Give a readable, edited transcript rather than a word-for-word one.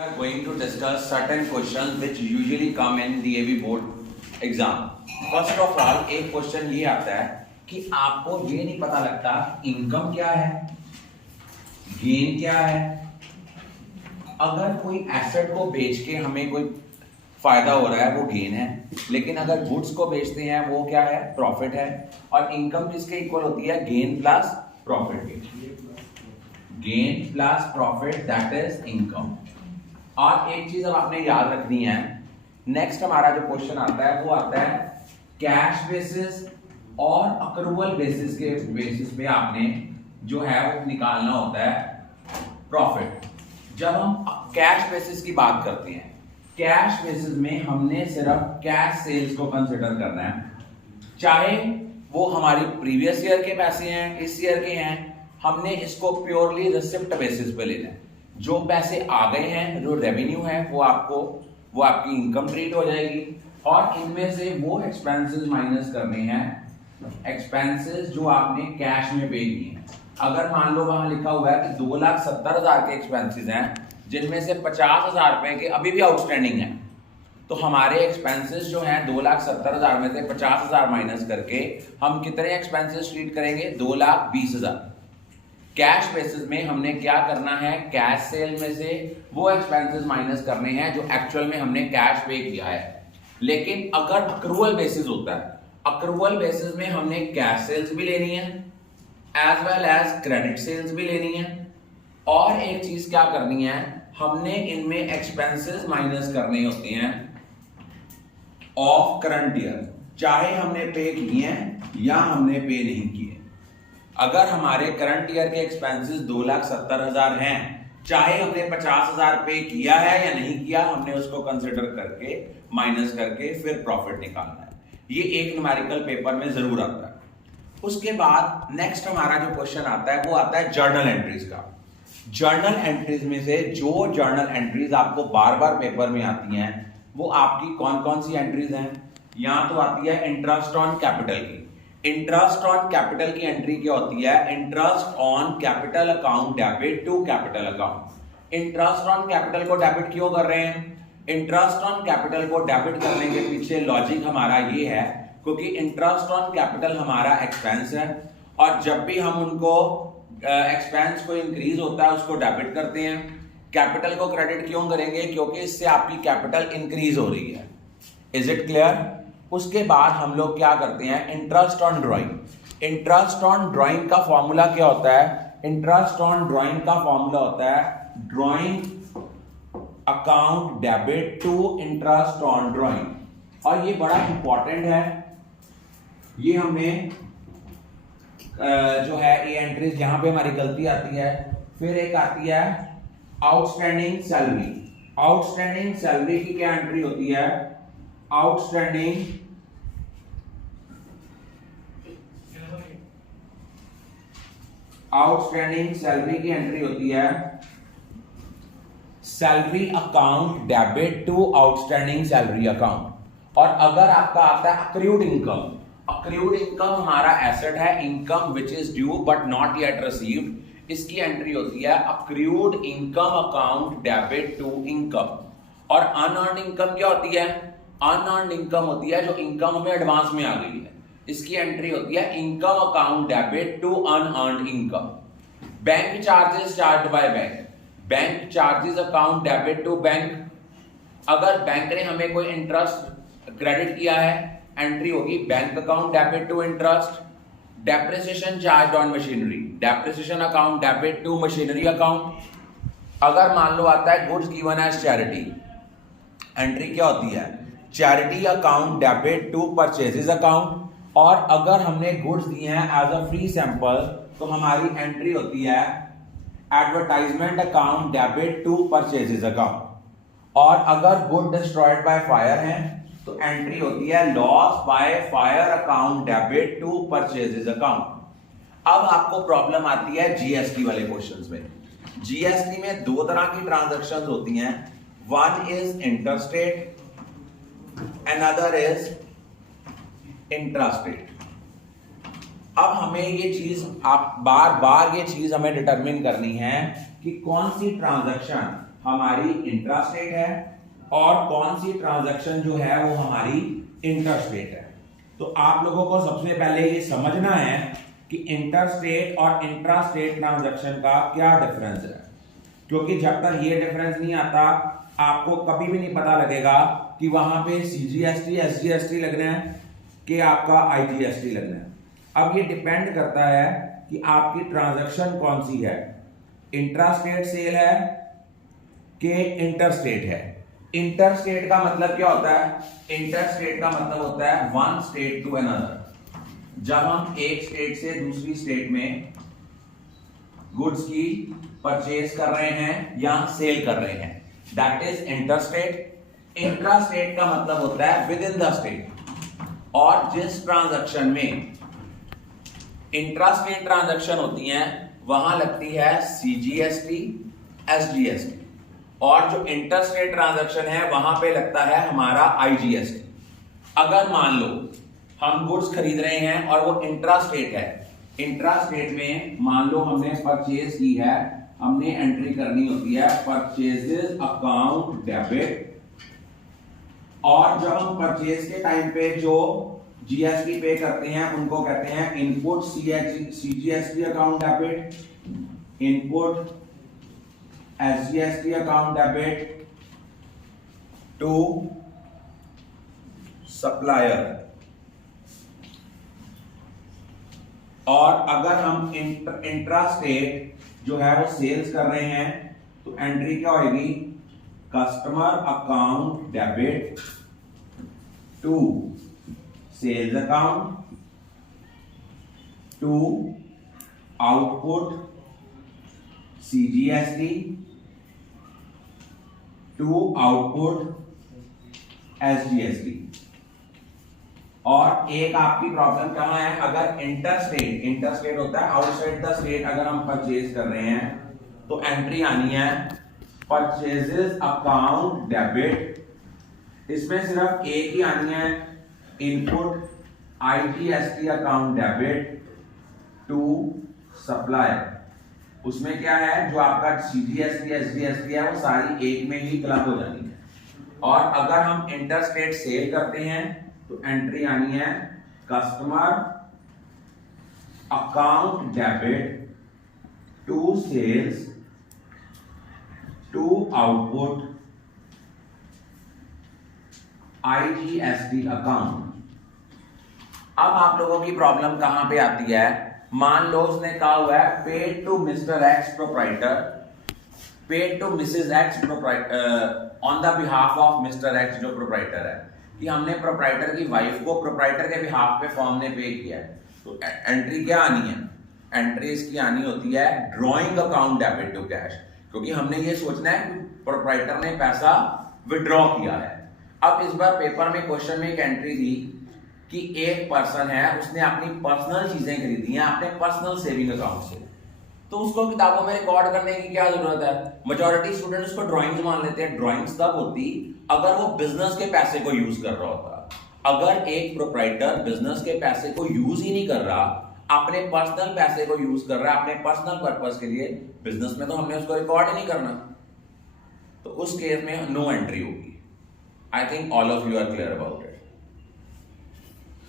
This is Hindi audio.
We are going to discuss certain questions which usually come in DAV board exam. First of all, एक क्वेश्चन ये आता है कि आपको ये नहीं पता लगता इनकम क्या है, गेन क्या है। अगर कोई एसेट को बेच के हमें कोई फायदा हो रहा है वो गेन है, लेकिन अगर गुड्स को बेचते हैं वो क्या है, प्रॉफिट है। और इनकम किसके इक्वल होती है, गेन प्लस प्रॉफिट के। Gain plus profit that is income. और एक चीज अब आपने याद रखनी है, नेक्स्ट हमारा जो क्वेश्चन आता है वो आता है कैश बेसिस और अक्रूवल बेसिस के बेसिस पे आपने जो है वो निकालना होता है प्रॉफिट। जब हम कैश बेसिस की बात करते हैं, कैश बेसिस में हमने सिर्फ कैश सेल्स को कंसिडर करना है, चाहे वो हमारी प्रीवियस ईयर के पैसे हैं, इस ईयर के हैं, हमने इसको प्योरली रिसिप्ट बेसिस पे लेना है। जो पैसे आ गए हैं, जो रेवेन्यू है, वो आपकी इनकम ट्रीट हो जाएगी। और इनमें से वो एक्सपेंसेस माइनस करने हैं, एक्सपेंसेस जो आपने कैश में पे किए हैं। अगर मान लो वहां लिखा हुआ है कि 2,70,000 के एक्सपेंसेस हैं, जिनमें से 50,000 रुपए के अभी भी आउटस्टैंडिंग है, तो हमारे एक्सपेंसेस जो हैं 2,70,000 में से 50,000 माइनस करके हम कितने एक्सपेंसेस ट्रीट करेंगे, 2,20,000। कैश बेसिस में हमने क्या करना है, कैश सेल में से वो एक्सपेंसेस माइनस करने हैं जो एक्चुअल में हमने कैश पे किया है। लेकिन अगर अक्रूवल बेसिस होता है, अक्रूवल बेसिस में हमने कैश सेल्स भी लेनी है as well as credit sales भी लेनी है। और एक चीज क्या करनी है, हमने इनमें एक्सपेंसेस माइनस करने होते हैं ऑफ करंट ईयर, चाहे हमने पे किए हैं या हमने पे नहीं किए। अगर हमारे करंट ईयर के एक्सपेंसेस 2,70,000 हैं, चाहे हमने 50,000 पे किया है या नहीं किया, हमने उसको कंसिडर करके माइनस करके फिर प्रॉफिट निकालना है। ये एक न्यूमेरिकल पेपर में जरूर आता है। उसके बाद नेक्स्ट हमारा जो क्वेश्चन आता है वो आता है जर्नल एंट्रीज का। जर्नल एंट्रीज में से जो जर्नल एंट्रीज आपको बार बार पेपर में आती हैं, वो आपकी कौन कौन सी एंट्रीज हैं। यहां तो आती है इंटरेस्ट ऑन कैपिटल की। इंटरेस्ट ऑन कैपिटल की एंट्री क्या होती है, interest on capital account debit to capital account. Interest on capital को डेबिट क्यों कर रहे हैं, इंटरेस्ट ऑन कैपिटल को डेबिट करने के पीछे लॉजिक हमारा ये है क्योंकि इंटरेस्ट ऑन कैपिटल हमारा एक्सपेंस है, और जब भी हम उनको एक्सपेंस को इंक्रीज होता है उसको डेबिट करते हैं। कैपिटल को क्रेडिट क्यों करेंगे, क्योंकि इससे आपकी कैपिटल इंक्रीज हो रही है। Is it clear. उसके बाद हम लोग क्या करते हैं, interest on drawing. Interest on drawing का फॉर्मूला क्या होता है, इंटरेस्ट ऑन ड्राइंग का फॉर्मूला होता है drawing account debit to interest on drawing. और ये बड़ा इंपॉर्टेंट है, ये हमें जो है ये एंट्रीज यहां पे हमारी गलती आती है। फिर एक आती है आउटस्टैंडिंग सैलरी। आउटस्टैंडिंग सैलरी की क्या एंट्री होती है, आउटस्टैंडिंग सैलरी की एंट्री होती है salary account debit to outstanding salary account. और अगर आपका आता है अक्रूड इनकम, अक्रूड इनकम हमारा एसेट है, income which is due but not yet received, इसकी एंट्री होती है accrued income account debit to income. और अनअर्न्ड इनकम क्या होती है, अनअर्न्ड इनकम होती है जो इनकम हमें एडवांस में आ गई है, इसकी एंट्री होती है income account debit to unearned income. Bank charges charged by bank, bank charges account debit to bank. अगर बैंक ने हमें कोई इंटरेस्ट क्रेडिट किया है, एंट्री होगी bank account debit to interest. Depreciation charge on machinery, depreciation account debit to machinery account. अगर मान लो आता है goods given as charity, entry क्या होती है, charity account debit to purchases account. और अगर हमने गुड्स दिए हैं एज अ फ्री सैंपल, तो हमारी एंट्री होती है advertisement account debit to purchases account. और अगर गुड डिस्ट्रॉयड बाय फायर है तो एंट्री होती है loss by fire account debit to purchases account. अब आपको प्रॉब्लम आती है जीएसटी वाले क्वेश्चंस में। जीएसटी में दो तरह की ट्रांजैक्शंस होती हैं, one is interstate, another is intrastate। अब हमें ये चीज आप बार बार ये चीज हमें डिटरमिन करनी है कि कौन सी ट्रांजैक्शन हमारी इंट्रास्टेट है और कौन सी ट्रांजैक्शन जो है वो हमारी इंटरस्टेट है। तो आप लोगों को सबसे पहले ये समझना है कि इंटरस्टेट और इंट्रास्टेट ट्रांजैक्शन का क्या डिफरेंस है, क्योंकि जब तक ये डिफरेंस नहीं आता आपको कभी भी नहीं पता लगेगा कि वहां पे सीजीएसटी एसजीएसटी लगना है कि आपका आईजीएसटी लगना है। अब ये डिपेंड करता है कि आपकी ट्रांजैक्शन कौन सी है, इंट्रास्टेट सेल है कि इंटरस्टेट है। इंटरस्टेट का मतलब क्या होता है? इंटरस्टेट का मतलब होता है वन स्टेट टू अनदर। जब हम एक स्टेट से दूसरी स्टेट में गुड्स की परचेज कर रहे हैं या सेल कर रहे हैं, दैट इज इंटरस्टेट। इंट्रास्टेट का मतलब होता है विद इन द स्टेट। और जिस ट्रांजैक्शन में इंट्रास्टेट ट्रांजैक्शन होती हैं वहां लगती है सीजीएसटी एसजीएसटी, और जो इंटरस्टेट ट्रांजैक्शन है वहां पे लगता है हमारा आईजीएसटी। अगर मान लो हम गुड्स खरीद रहे हैं और वो इंट्रास्टेट है, इंट्रास्टेट में मान लो हमने परचेज की है, हमने एंट्री करनी होती है परचेजेस अकाउंट डेबिट, और जब हम परचेज के टाइम पे जो जीएसटी पे करते हैं उनको कहते हैं input CGST account debit, input SGST account debit to supplier. और अगर हम इंट्रास्टेट जो है वो सेल्स कर रहे हैं तो एंट्री क्या होगी? Customer account debit to sales account to output CGST to output SGST. और एक आपकी प्रॉब्लम कहां है? अगर इंटरस्टेट होता है आउटसाइड द स्टेट, अगर हम परचेज कर रहे हैं तो एंट्री आनी है परचेजेस अकाउंट डेबिट। इसमें सिर्फ एक ही आनी है input IGST account debit to supplier. उसमें क्या है, जो आपका सीजीएसटी एसजीएसटी है वो सारी एक में ही क्लब हो जानी है। और अगर हम इंटरस्टेट सेल करते हैं तो एंट्री आनी है customer account debit to sales to output IGST account. अब आप लोगों की प्रॉब्लम कहां पे आती है? मान लो उसने कहा हुआ है paid to Mr X proprietor, paid to Mrs X on the behalf of Mr X जो प्रोप्राइटर है, कि हमने प्रोप्राइटर की वाइफ को प्रोप्राइटर के बिहाफ पे फॉर्म ने पे किया है। तो एंट्री क्या आनी है? एंट्री इसकी आनी होती है drawing account debit to cash, क्योंकि हमने ये सोचना है कि प्रोप्राइटर ने पैसा विड्रॉ किया है। अब इस बार पेपर में क्वेश्चन में एक एंट्री थी कि एक पर्सन है, उसने अपनी पर्सनल चीजें खरीदी हैं अपने पर्सनल सेविंग अकाउंट से, तो उसको किताबों में रिकॉर्ड करने की क्या जरूरत है? मेजॉरिटी स्टूडेंट उसको ड्राइंग्स मान लेते हैं। ड्राइंग्स तब होती अगर वो बिजनेस के पैसे को यूज कर रहा होता। अगर एक प्रोप्राइटर बिजनेस के पैसे को यूज ही नहीं कर रहा, अपने पर्सनल पैसे को यूज कर रहा है अपने पर्सनल पर्पस के लिए, बिजनेस में तो हमने उसको रिकॉर्ड ही नहीं करना, तो उस केस में नो एंट्री होगी। I think all of you are clear about it.